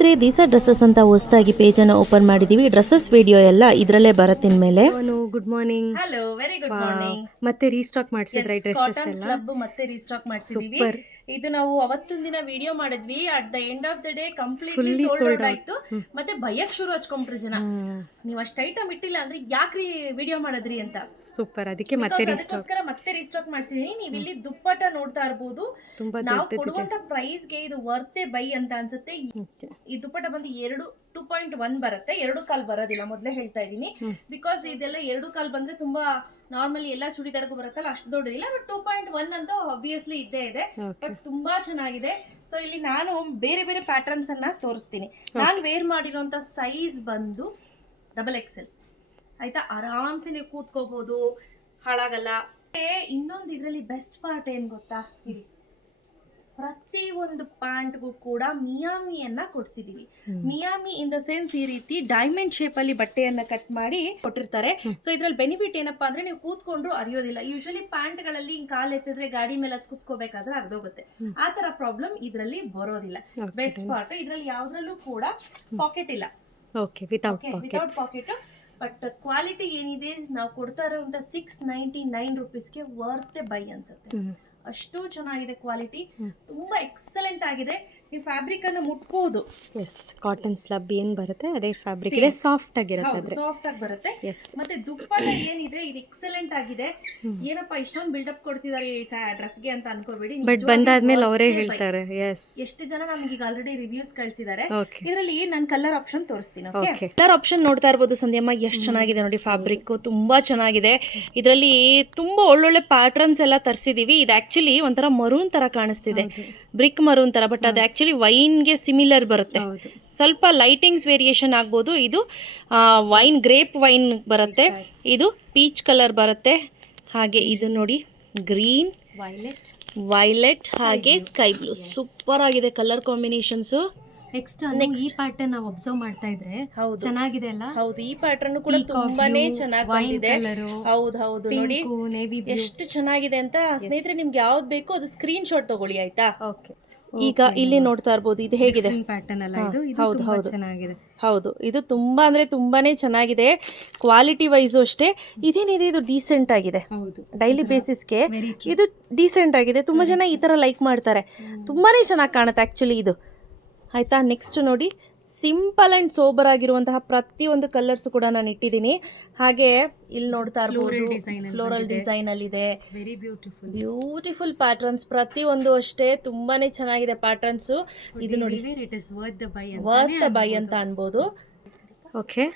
ಸ್ನೇಹಿತರೆ ದಿಸಾ ಡ್ರೆಸ್ಸಸ್ ಅಂತ ಹೊಸದಾಗಿ ಪೇಜನ್ನು ಓಪನ್ ಮಾಡಿದೀವಿ. ಡ್ರೆಸ್ಸಸ್ ವಿಡಿಯೋ ಎಲ್ಲ ಇದ್ರಲ್ಲೇ ಬರುತ್ತೆ ಮೇಲೆ. Good morning hello very good morning ಮತ್ತೆ ರೀಸ್ಟಾಕ್ ಮಾಡಿಸಿದ್ರೆ ಡ್ರೆಸ್ಸಸ್ ಕಾಟನ್ ಎಲ್ಲ? ಮತ್ತೆ ರೀಸ್ಟಾಕ್ ಮಾಡಿಸಿದೀವಿ. Super. ಇದು ನಾವು ಅವತ್ತಿನ ದಿನ ವಿಡಿಯೋ ಮಾಡಿದ್ವಿ. At the end of the day completely sold out. ಆಯ್ತು. ಮತ್ತೆ ಭಯಕ್ಕೆ ಶುರು ಹಚ್ಕೊಂಡ್ರು ಜನ. ನೀವ್ ಅಷ್ಟ್ ಐಟಮ್ ಇಟ್ಟಿಲ್ಲ ಅಂದ್ರೆ ಯಾಕ್ರಿ ವಿಡಿಯೋ ಮಾಡಿದ್ರಿ ಅಂತ? ಸೂಪರ್ ಅದಕ್ಕೆ ಮತ್ತೆ ರಿಸ್ಟಾಕ್ ಅದಕ್ಕೋಸ್ಕರ ಮತ್ತೆ ರಿಸ್ಟಾಕ್ ಮಾಡ್ಸಿದೀನಿ. ನೀವ್ ಇಲ್ಲಿ ದುಪ್ಪಟ್ಟ ನೋಡ್ತಾ ಇರ್ಬೋದು. ನಾವು ಕೊಡುವಂತ ಪ್ರೈಸ್ಗೆ ಇದು ವರ್ತೆ ಬೈ ಅಂತ ಅನ್ಸುತ್ತೆ. ಈ ದುಪ್ಪಟ್ಟ ಬಂದು ಎರಡು ಟೂ ಪಾಯಿಂಟ್ ಒನ್ ಬರುತ್ತೆ. ಎರಡು ಕಾಲ್ ಬರೋದಿಲ್ಲ ಮೊದಲೇ ಹೇಳ್ತಾ ಇದ್ದೀನಿ. ಬಿಕಾಸ್ ಇದೆಲ್ಲ ಎರಡು ಕಾಲ್ ಬಂದ್ರೆ ತುಂಬಾ ನಾರ್ಮಲಿ ಎಲ್ಲ ಚೂಡಿದಾರ್ಗೂ ಬರುತ್ತಲ್ಲ ಅಷ್ಟು ದೊಡ್ಡದಿಲ್ಲ ಬಟ್ ಟೂ ಪಾಯಿಂಟ್ ಒನ್ ಅಂತ ಆಬ್ವಿಯಸ್ಲಿ ಇದ್ದೇ ಇದೆ. ಬಟ್ ತುಂಬಾ ಚೆನ್ನಾಗಿದೆ. ಸೊ ಇಲ್ಲಿ ನಾನು ಬೇರೆ ಬೇರೆ ಪ್ಯಾಟರ್ನ್ಸ್ ಅನ್ನ ತೋರಿಸ್ತೀನಿ. ನಾನು ವೇರ್ ಮಾಡಿರೋಂಥ ಸೈಜ್ ಬಂದು ಡಬಲ್ ಎಕ್ಸೆಲ್ ಆಯ್ತಾ? ಆರಾಮ್ಸೆ ನೀವು ಕೂತ್ಕೋಬಹುದು ಹಾಳಾಗಲ್ಲ. ಇನ್ನೊಂದು ಇದರಲ್ಲಿ ಬೆಸ್ಟ್ ಪಾರ್ಟ್ ಏನ್ ಗೊತ್ತಾ? ಇರಿ ಪ್ರತಿ ಒಂದು ಪ್ಯಾಂಟ್ಗೂ ಕೂಡ ಮಿಯಾಮಿಯನ್ನ ಕೊಡ್ಸಿದೀವಿ. ಮಿಯಾಮಿ ಇನ್ ದ ಸೆನ್ಸ್ ಈ ರೀತಿ ಡೈಮಂಡ್ ಶೇಪ್ ಅಲ್ಲಿ ಬಟ್ಟೆಯನ್ನ ಕಟ್ ಮಾಡಿ ಕೊಟ್ಟಿರ್ತಾರೆ. ಸೊ ಇದ್ರಲ್ಲಿ ಬೆನಿಫಿಟ್ ಏನಪ್ಪಾ ಅಂದ್ರೆ ನೀವು ಕೂತ್ಕೊಂಡ್ರು ಅರಿಯೋದಿಲ್ಲ. ಯೂಶಲಿ ಪ್ಯಾಂಟ್ಗಳಲ್ಲಿ ಹಿಂಗ್ ಕಾಲ್ ಎತ್ತಿದ್ರೆ ಗಾಡಿ ಮೇಲೆ ಅದ್ ಕೂತ್ಕೋಬೇಕಾದ್ರೆ ಅರ್ಧೋಗುತ್ತೆ. ಆ ತರ ಪ್ರಾಬ್ಲಮ್ ಇದ್ರಲ್ಲಿ ಬರೋದಿಲ್ಲ. ಬೆಸ್ಟ್ ಪಾರ್ಟ್ ಇದ್ರಲ್ಲಿ ಯಾವ್ದ್ರಲ್ಲೂ ಕೂಡ ಪಾಕೆಟ್ ಇಲ್ಲ. Okay without pocket but quality ಏನಿದೆ ನಾವು ಕೊಡ್ತಾ ಇರುವಂತ ಸಿಕ್ಸ್ ನೈಂಟಿ ನೈನ್ ರುಪೀಸ್ಗೆ ವರ್ತೆ ಬೈ ಅನ್ಸುತ್ತೆ. ಅಷ್ಟು ಚೆನ್ನಾಗಿದೆ ಕ್ವಾಲಿಟಿ. ತುಂಬಾ ಎಕ್ಸಲೆಂಟ್ ಆಗಿದೆ. ಈ ಫ್ಯಾಬ್ರಿಕ್ ಅನ್ನು ಮುಟ್ಬೋದು. ಎಸ್ ಕಾಟನ್ ಸ್ಲಬ್ ಏನ್ ಬರುತ್ತೆ ಅದೇ ಫ್ಯಾಬ್ರಿಕ್ ಇದೆ ಸಾಫ್ಟ್ ಆಗಿರುತ್ತೆ ಸಾಫ್ಟ್ ಆಗಿ ಬರುತ್ತೆ. ಎಸ್ ಮತ್ತೆ ದುಪ್ಪಟ ಏನಿದೆ ಇದು ಎಕ್ಸಲೆಂಟ್ ಆಗಿದೆ. ಏನಪ್ಪಾ ಇಷ್ಟೊಂದು ಬಿಲ್ಡಪ್ ಕೊಡ್ತಿದ್ದಾರೆ ಈ ಡ್ರೆಸ್ಗೆ ಅಂತ ಅನ್ಕೋಬೇಡಿ. ಬಟ್ ಬಂದಾದ್ಮೇಲೆ ಅವರೇ ಹೇಳ್ತಾರೆ ಎಸ್ ಎಷ್ಟು ಜನ ನಮ್ಗೆ ಈಗ ಆಲ್ರೆಡಿ ರಿವ್ಯೂಸ್ ಕಳ್ಸಿದ್ದಾರೆ. ಇದರಲ್ಲಿ ನಾನು ಕಲರ್ ಆಪ್ಷನ್ ತೋರಿಸ್ತೀನಿ ಓಕೆ. ಕಲರ್ ಆಪ್ಷನ್ ನೋಡ್ತಾ ಇರ್ಬೋದು ಸಂಧ್ಯಮ್ಮ ಎಷ್ಟು ಚೆನ್ನಾಗಿದೆ ನೋಡಿ ಫ್ಯಾಬ್ರಿಕ್ ತುಂಬಾ ಚೆನ್ನಾಗಿದೆ. ಇದರಲ್ಲಿ ತುಂಬಾ ಒಳ್ಳೊಳ್ಳೆ ಪ್ಯಾಟರ್ನ್ಸ್ ಎಲ್ಲ ತರಿಸಿದೀವಿ. ಇದು ಆಕ್ಚುಲಿ ಒಂಥರ ಮರೂನ್ ತರ ಕಾಣಿಸ್ತಿದೆ. ಬ್ರಿಕ್ ಮರೂನ್ ತರ ಬಟ್ ಅದು ಆಕ್ಚುಲಿ ವೈನ್ಗೆ ಸಿಮಿಲರ್ ಬರುತ್ತೆ. ಸ್ವಲ್ಪ ಲೈಟಿಂಗ್ಸ್ ವೇರಿಯೇಷನ್ ಆಗ್ಬೋದು. ಇದು ವೈನ್ ಗ್ರೇಪ್ ವೈನ್ ಬರುತ್ತೆ. ಇದು ಪೀಚ್ ಕಲರ್ ಬರುತ್ತೆ. ಹಾಗೆ ಇದು ನೋಡಿ ಗ್ರೀನ್ ವೈಲೆಟ್ ವೈಲೆಟ್ ಹಾಗೆ ಸ್ಕೈ ಬ್ಲೂ ಸೂಪರ್ ಆಗಿದೆ ಕಲರ್ ಕಾಂಬಿನೇಷನ್ಸು ನೆಕ್ಸ್ಟ್ ಈ ಪ್ಯಾಟರ್ನ್ ನಾವು ಅಬ್ಸರ್ವ್ ಮಾಡ್ತಾ ಇದ್ರೆ ಚೆನ್ನಾಗಿದೆ ಅಲ್ಲ? ಹೌದು ಈ ಪ್ಯಾಟರ್ನ್ ಕೂಡ ತುಂಬಾನೇ ಚೆನ್ನಾಗಿ ಬಂದಿದೆ. ಹೌದು ಹೌದು ನೋಡಿ. ಎಷ್ಟು ಚೆನ್ನಾಗಿದೆ ಅಂತ ಸ್ನೇಹಿತರೆ ನಿಮ್ಗೆ ಯಾವ್ದು ಬೇಕೋ ಅದು ಸ್ಕ್ರೀನ್ ಶಾಟ್ ತಗೊಳ್ಳಿ ಆಯ್ತಾ? ಓಕೆ ಈಗ ಇಲ್ಲಿ ನೋಡ್ತಾ ಇರ್ಬೋದು ಇದು ಹೇಗಿದೆ? ಪ್ಯಾಟರ್ನ್ ಅಲ್ಲ ಇದು? ಹೌದು, ಹೌದು. ಚೆನ್ನಾಗಿದೆ. ಹೌದು ಇದು ತುಂಬಾ ಅಂದ್ರೆ ತುಂಬಾನೇ ಚೆನ್ನಾಗಿದೆ. ಕ್ವಾಲಿಟಿ ವೈಸ್ ಅಷ್ಟೇ. ಇದೇನಿದೆ ಇದು ಡೀಸೆಂಟ್ ಆಗಿದೆ. ಡೈಲಿ ಬೇಸಿಸ್ಗೆ ಗೆ ಇದು ಡೀಸೆಂಟ್ ಆಗಿದೆ. ತುಂಬಾ ಜನ ಈ ತರ ಲೈಕ್ ಮಾಡ್ತಾರೆ. ತುಂಬಾನೇ ಚೆನ್ನಾಗಿ ಕಾಣುತ್ತೆ ಆಕ್ಚುಲಿ ಇದು. ಆಯಿತಾ? ನೆಕ್ಸ್ಟ್ ನೋಡಿ ಸಿಂಪಲ್ ಆ್ಯಂಡ್ ಸೋಬರ್ ಆಗಿರುವಂತಹ ಪ್ರತಿಯೊಂದು ಕಲರ್ಸ್ ಕೂಡ ನಾನು ಇಟ್ಟಿದ್ದೀನಿ. ಹಾಗೆ ಇಲ್ಲಿ ನೋಡ್ತಾ ಇರ್ಬೋದು ಫ್ಲೋರಲ್ design ಅಲ್ಲಿ ಡಿಸೈನ್ ಅಲ್ಲಿದೆ ವೆರಿ ಬ್ಯೂಟಿಫುಲ್ ಬ್ಯೂಟಿಫುಲ್ ಪ್ಯಾಟರ್ನ್ಸ್ ಪ್ರತಿಯೊಂದು ಅಷ್ಟೇ ತುಂಬಾನೇ ಚೆನ್ನಾಗಿದೆ ಪ್ಯಾಟರ್ನ್ಸ್ ಇದು ನೋಡಿ. ವರ್ತ್ ಬೈ ಅಂತ ಅನ್ಬೋದು. ಓಕೆ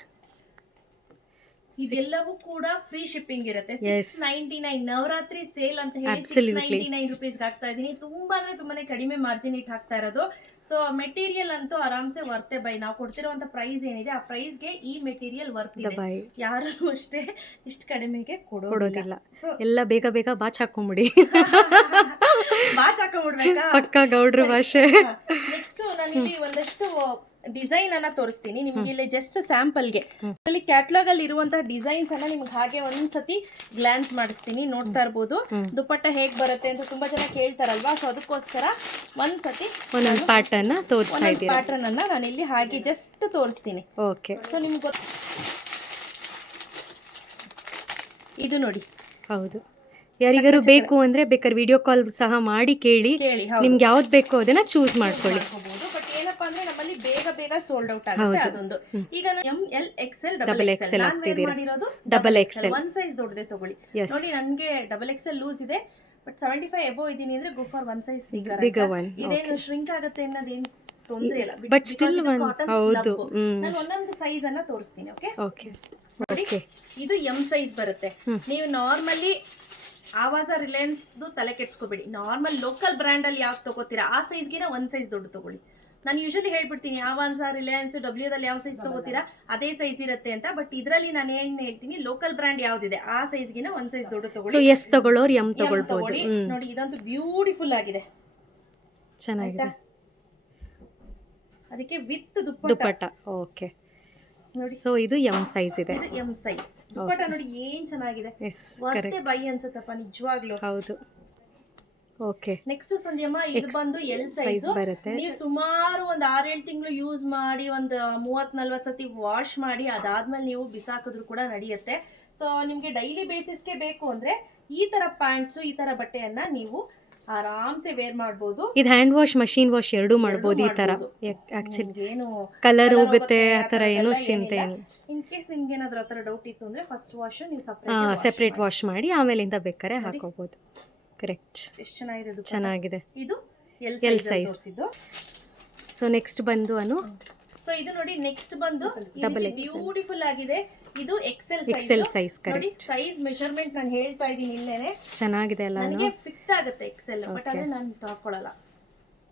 ಇದೆಲ್ಲವೂ ಕೂಡ ಫ್ರೀ ಶಿಪ್ಪಿಂಗ್ ಇರುತ್ತೆ. Six ninety nine Navaratri sale ಅಂತ ಹೇಳಿ ನೈನ್ಟಿ ನೈನ್ ರುಪೀಸ್ ಹಾಕ್ತಾ ಇದೀನಿ. ತುಂಬಾ ಅಂದ್ರೆ ತುಂಬಾನೇ ಕಡಿಮೆ ಮಾರ್ಜಿನ್ ಇಟ್ ಹಾಕ್ತಾ ಇರೋದು. ಸೊ ಮೆಟೀರಿಯಲ್ ಅಂತೂ ಆರಾಮ್ಸೆ ವರ್ತೆ ಬೈ ನಾವು ಕೊಡ್ತಿರುವಂತ ಪ್ರೈಸ್ ಏನಿದೆ ಆ ಪ್ರೈಸ್ಗೆ ಈ ಮೆಟೀರಿಯಲ್ ವರ್ತ್ ಇದೆ. ಬೈ ಯಾರು ಅಷ್ಟೇ ಇಷ್ಟು ಕಡಿಮೆಗೆ ಕೊಡೋದಿಲ್ಲ. ಎಲ್ಲ ಬೇಗ ಬೇಗ ಬಾಚ್ ಹಾಕೊಂಬಿಡಿ. ಬಾಚ್ ಹಾಕೊಂಡ್ಬಿಡ್ಬೇಕಾ ಪಕ್ಕ ಗೌಡ್ರ ಭಾಷೆ. ನೆಕ್ಸ್ಟ್ ನಾನು ಇಲ್ಲಿ ಒಂದಷ್ಟು ಡಿಸೈನ್ ಅನ್ನ ತೋರಿಸ್ತೀನಿ ನಿಮ್ಗೆ ಇಲ್ಲಿ ಜಸ್ಟ್ ಸ್ಯಾಂಪಲ್ಗೆ ಅಲ್ಲಿ ಕ್ಯಾಟ್ಲಾಗ್ ಅಲ್ಲಿ ಇರುವಂತಹ ಡಿಸೈನ್ಸ್ ಅನ್ನ ನಿಮ್ಗೆ ಹಾಗೆ ಒಂದ್ಸತಿ ಗ್ಲಾನ್ಸ್ ಮಾಡಿಸ್ತೀನಿ. ನೋಡ್ತಾ ಇರ್ಬೋದು. ದುಪ್ಪಟ್ಟ ಹೇಗ್ ಬರುತ್ತೆ ಅಂತ ತುಂಬಾ ಜನ ಕೇಳ್ತಾರಲ್ವಾ? ಸೊ ಅದಕ್ಕೋಸ್ಕರ ಒಂದ್ಸತಿ ಒಂದೊಂದು ಪ್ಯಾಟರ್ನ್ ತೋರಿಸ್ತಾ ಇದ್ದೀರಾ? ಪ್ಯಾಟರ್ನ್ ಅನ್ನ ನಾನು ಇಲ್ಲಿ ಹಾಗೆ ಜಸ್ಟ್ ತೋರಿಸ್ತೀನಿ. ಓಕೆ ಸೊ ನಿಮ್ಗೆ ಗೊತ್ತ ಇದು ನೋಡಿ. ಹೌದು. ಯಾರಿಗಾರು ಬೇಕು ಅಂದ್ರೆ ಬೇಕಾದ್ರೆ ವಿಡಿಯೋ ಕಾಲ್ ಸಹ ಮಾಡಿ ಕೇಳಿ. ನಿಮ್ಗೆ ಯಾವ್ದು ಬೇಕೋ ಅದನ್ನ ಚೂಸ್ ಮಾಡ್ಕೊಳ್ಳಿ. ಅಂದ್ರೆ ನಮ್ಮಲ್ಲಿ ಬೇಗ ಬೇಗ ಸೋಲ್ಡ್ ಔಟ್ ಆಗುತ್ತೆ ಅದೊಂದು. ಈಗ M L XL L double X XL ನಾನು ವೇರ್. ಮಾಡಿರೋದು ಡಬಲ್ ಎಕ್ಸೆಲ್ ಒನ್ ಸೈಜ್ ದೊಡ್ಡದೇ ತಗೊಳ್ಳಿ. ನೋಡಿ ನನ್ಗೆ ಡಬಲ್ ಎಕ್ಸೆಲ್ ಲೂಸ್ ಇದೆ ಬಟ್ ಸೆವೆಂಟಿ ಫೈವ್ ಎಬೋ ಇದೀನಿ ಅಂದ್ರೆ go for one size bigger ಇದೇನು ಶ್ರಿಂಕ್ ಆಗುತ್ತೆ ಅನ್ನೋದೇನು ತೊಂದ್ರೆ ಇಲ್ಲ. ಬಟ್ ಸ್ಟಿಲ್ ಹೌದು. ನಾನು ಒಂದೊಂದು ಸೈಜ್ ಅನ್ನ ತೋರಿಸ್ತೀನಿ ಓಕೆ ಓಕೆ ನೋಡಿ ಇದು ಎಂ ಸೈಜ್ ಬರುತ್ತೆ. ನೀವು ನಾರ್ಮಲಿ ಆವಾಸ ರಿಲಯನ್ಸ್ ತಲೆ ಕೆಡ್ಸ್ಕೊಬೇಡಿ. ನಾರ್ಮಲ್ ಲೋಕಲ್ ಬ್ರ್ಯಾಂಡ್ ಅಲ್ಲಿ ಯಾವ್ದು ತಗೋತೀರಾ ಆ ಸೈಜ್ಗಿನ ಒಂದ್ ಸೈಜ್ ದೊಡ್ಡ ತಗೊಳ್ಳಿ. ನಾನು ಯೂಶಲಿ ಹೇಳ್ಬಿಡ್ತೀನಿ ಆವಾನ್ಸ ರಿಲಯನ್ಸ್ ಡಬ್ಲ್ಯೂ ದಲ್ಲಿ ಯಾವ ಸೈಜ್ ತಗೋತೀರಾ ಅದೇ ಸೈಜ್ ಇರುತ್ತೆ ಅಂತ. ಬಟ್ ಇದರಲ್ಲಿ ನಾನು ಏನ್ ಹೇಳ್ತೀನಿ ಲೋಕಲ್ ಬ್ರ್ಯಾಂಡ್ ಯಾವ್ದಿದೆ ಆ ಸೈಜ್ಗಿನ ಒಂದ್ ಸೈಜ್ ದೊಡ್ಡ ಸೊ ತಗೊಳ್ಳಿ ಎಸ್ ತಗೊಳ್ಳೋರು ಎಂ ತಗೊಳ್ಬಹುದು ನೋಡಿ ಇದಂತೂ ಬ್ಯೂಟಿಫುಲ್ ಆಗಿದೆ. ಚೆನ್ನಾಗಿದೆ. ಅದಕ್ಕೆ ವಿತ್ ದುಪ್ಪಟ್ಟ. ದುಪ್ಪಟ್ಟ. ಓಕೆ ನೋಡಿ. ಸೊ ಇದು ಎಂ ಸೈಜ್ ಇದೆ. ಇದು ಎಂ ಸೈಜ್ ದುಪ್ಪಟ್ಟ ನೋಡಿ ಏನ್ ಚೆನ್ನಾಗಿದೆ. ಎಸ್ ಬೈ ಅನ್ಸುತ್ತಪ್ಪ ನಿಜವಾಗ್ಲೂ. ಹೌದು. ಓಕೆ ನೆಕ್ಸ್ಟ್ ಸಂಧ್ಯಮ್ಮ ಇದು ಬಂದು ಎಲ್ ಸೈಜ್ ಬರುತ್ತೆ. ನೀವು ಸುಮಾರು ಒಂದು ಆರೇಳು ತಿಂಗಳು ಯೂಸ್ ಮಾಡಿ ಒಂದು ಮೂವತ್ ನಲ್ವತ್ ಸತಿ ವಾಶ್ ಮಾಡಿ ಅದಾದ್ಮೇಲೆ ನೀವು ಬಿಸಾಕಿದ್ರು ಕೂಡ ನಡೆಯುತ್ತೆ. ಸೊ ನಿಮ್ಗೆ ಡೈಲಿ ಬೇಸಿಸ್ಗೆ ಬೇಕು ಅಂದ್ರೆ ಈ ತರ ಪ್ಯಾಂಟ್ಸ್ ಈ ತರ ಬಟ್ಟೆಯನ್ನ ನೀವು ಆರಾಮ್ಸೆ ವೇರ್ ಮಾಡ್ಬೋದು. ಇದು ಹ್ಯಾಂಡ್ ವಾಶ್ ಮಷೀನ್ ವಾಶ್ ಎರಡೂ ಮಾಡ್ಬೋದು ಈ ತರ. ಆಕ್ಚುಲಿ ಏನು ಕಲರ್ ಹೋಗುತ್ತೆ ಆ ತರ ಏನೂ ಚಿಂತೆ ಇಲ್ಲ. ಇನ್ ಕೇಸ್ ನಿಮ್ಗೆ ಏನಾದ್ರು ಆ ತರ ಡೌಟ್ ಇತ್ತು ಅಂದ್ರೆ ಫಸ್ಟ್ ವಾಶ್ ನೀವು ಸೆಪರೇಟ್ ವಾಶ್ ಮಾಡಿ. ಆಮೇಲಿಂದ ಬೇಕಾರೆ ನೋಡಿ. ಕರೆಕ್ಟ್. ಎಷ್ಟು ಚೆನ್ನಾಗಿದೆ ಇದು ಚೆನ್ನಾಗಿದೆ. ಇದು ಎಲ್ ಸೈಜ್ ಸೊ ನೆಕ್ಸ್ಟ್ ಬಂದು ಅನು ಸೊ ಇದು ನೋಡಿ ನೆಕ್ಸ್ಟ್ ಬಂದು ಡಬಲ್. ಬ್ಯೂಟಿಫುಲ್ ಆಗಿದೆ. ಇದು ಎಕ್ಸೆಲ್ ಎಕ್ಸೆಲ್ ಸೈಜ್ ಸೈಜ್ ನೋಡಿ ಕರೆಕ್ಟ್ ಸೈಜ್ ಮೆಷರ್ಮೆಂಟ್ ನಾನು ಹೇಳ್ತಾ ಇದ್ದೀನಿ ಇಲ್ಲೇನೆ. ಚೆನ್ನಾಗಿದೆ ಅಲ್ಲ ನನಗೆ ಫಿಟ್ ಆಗುತ್ತೆ ಎಕ್ಸೆಲ್ ಬಟ್. ಅದೇ ನಾನು ತಗೊಳ್ಳಲ್ಲ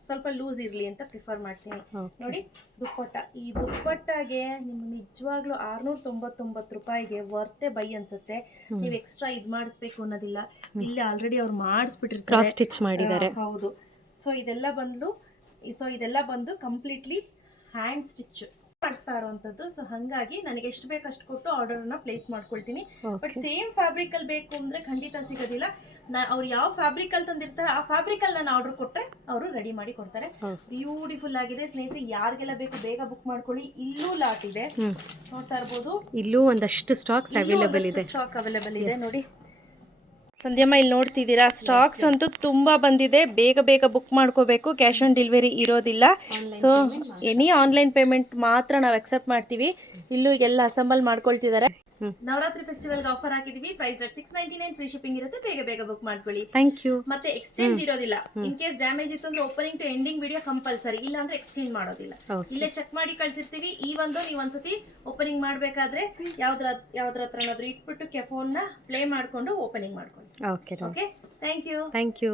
ಸ್ವಲ್ಪ ಲೂಸ್ ಇರ್ಲಿ ಅಂತ ಪ್ರಿಫರ್ ಮಾಡ್ತೀನಿ. ನೋಡಿ ದುಪ್ಪಟ್ಟ. ಈ ದುಪ್ಪಟ್ಟಾಗೆ ನಿಮ್ಗೆ ನಿಜವಾಗ್ಲೂ ಆರ್ನೂರ ತೊಂಬತ್ತೊಂಬತ್ತು ರೂಪಾಯಿಗೆ ವರ್ತೆ ಬೈ ಅನ್ಸುತ್ತೆ. ನೀವು ಎಕ್ಸ್ಟ್ರಾ ಇದು ಮಾಡಿಸ್ಬೇಕು ಅನ್ನೋದಿಲ್ಲ. ಇಲ್ಲಿ ಆಲ್ರೆಡಿ ಅವ್ರು ಮಾಡಿಸ್ಬಿಟ್ಟಿರ್ತಾರೆ. ಸ್ಟಿಚ್ ಮಾಡಿದ್ದಾರೆ. ಹೌದು. ಸೊ ಇದೆಲ್ಲ ಬಂದ್ಲು ಸೊ ಇದೆಲ್ಲ ಬಂದು ಕಂಪ್ಲೀಟ್ಲಿ ಹ್ಯಾಂಡ್ ಸ್ಟಿಚ್ ಮಾಡಿಸ್ತಾ ಇರೋವಂಥದ್ದು ಸೊ ಹಂಗಾಗಿ ನನಗೆ ಎಷ್ಟು ಬೇಕು ಅಷ್ಟು ಕೊಟ್ಟು ಆರ್ಡರ್ನ ಪ್ಲೇಸ್ ಮಾಡ್ಕೊಳ್ತೀನಿ. ಬಟ್ ಸೇಮ್ ಫ್ಯಾಬ್ರಿಕ್ ಅಲ್ಲಿ ಬೇಕು ಅಂದ್ರೆ ಖಂಡಿತ ಸಿಗೋದಿಲ್ಲ. ಅವ್ರು ಯಾವ ಫ್ಯಾಬ್ರಿಕ್ ಅಲ್ಲಿ ತಂದಿರ್ತಾರೆ ಆ ಫ್ಯಾಬ್ರಿಕ್ ಅಲ್ಲಿ ನಾನು ಆರ್ಡರ್ ಕೊಟ್ರೆ ಅವರು ರೆಡಿ ಮಾಡಿ ಕೊಡ್ತಾರೆ. ಬ್ಯೂಟಿಫುಲ್ ಆಗಿದೆ. ಸ್ನೇಹಿತರೆ ಯಾರಿಗೆಲ್ಲ ಬೇಕು ಬೇಗ ಬುಕ್ ಮಾಡ್ಕೊಳ್ಳಿ. ಇಲ್ಲೂ ಲಾಟ್ ಇದೆ. ನೋಡ್ತಾ ಇರ್ಬೋದು. ಇಲ್ಲೂ ಒಂದಷ್ಟು ಸ್ಟಾಕ್ಸ್ ಅವೈಲೇಬಲ್ ಇದೆ. ಸ್ಟಾಕ್ ಅವೈಲೇಬಲ್ ಇದೆ. ನೋಡಿ. ಸಂಧ್ಯಮ್ಮ ಇಲ್ಲಿ ನೋಡ್ತಿದ್ದೀರಾ? ಸ್ಟಾಕ್ಸ್ ಅಂತೂ ತುಂಬ ಬಂದಿದೆ. ಬೇಗ ಬೇಗ ಬುಕ್ ಮಾಡ್ಕೋಬೇಕು. ಕ್ಯಾಶ್ ಆನ್ ಡೆಲಿವರಿ ಇರೋದಿಲ್ಲ. ಸೊ ಎನಿ ಆನ್ಲೈನ್ ಪೇಮೆಂಟ್ ಮಾತ್ರ ನಾವು ಅಕ್ಸೆಪ್ಟ್ ಮಾಡ್ತೀವಿ. ಇಲ್ಲೂ ಎಲ್ಲ ಅಸೆಂಬಲ್ ಮಾಡ್ಕೊಳ್ತಿದ್ದಾರೆ. ಹ್ಮ್. ಫೆಸ್ಟಿವಲ್ಗೆ ಆಫರ್ ಹಾಕಿದೀವಿ. Price rate six ninety nine free shipping ಇರುತ್ತೆ. ಬೇಗ ಬೇಗ ಬುಕ್ ಮಾಡ್ಕೊಳ್ಳಿ. ಥ್ಯಾಂಕ್ ಯು ಮತ್ತೆ ಎಕ್ಸ್ಚೇಂಜ್ ಇರೋದಿಲ್ಲ. ಇನ್ ಕೇಸ್ ಡ್ಯಾಮೇಜ್ ಇತ್ತು ಅಂದ್ರೆ opening to ending video compulsory ಇಲ್ಲ ಅಂದ್ರೆ ಎಕ್ಸ್ಚೇಂಜ್ ಮಾಡೋದಿಲ್ಲ ಇಲ್ಲೇ ಚೆಕ್ ಮಾಡಿ ಕಳ್ಸಿರ್ತೀವಿ. ಈ ಒಂದು ನೀವು ಒಂದ್ಸತಿ ಓಪನಿಂಗ್ ಮಾಡ್ಬೇಕಾದ್ರೆ ಯಾವ್ದ್ರ ಯಾವ್ದ್ರ ಹತ್ರನಾದ್ರೂ ಇಟ್ಬಿಟ್ಟು ಕೆಫೋನ್ನ ಪ್ಲೇ ಮಾಡ್ಕೊಂಡು ಓಪನಿಂಗ್ ಮಾಡ್ಕೊಳ್ಳಿ. Okay okay thank you thank you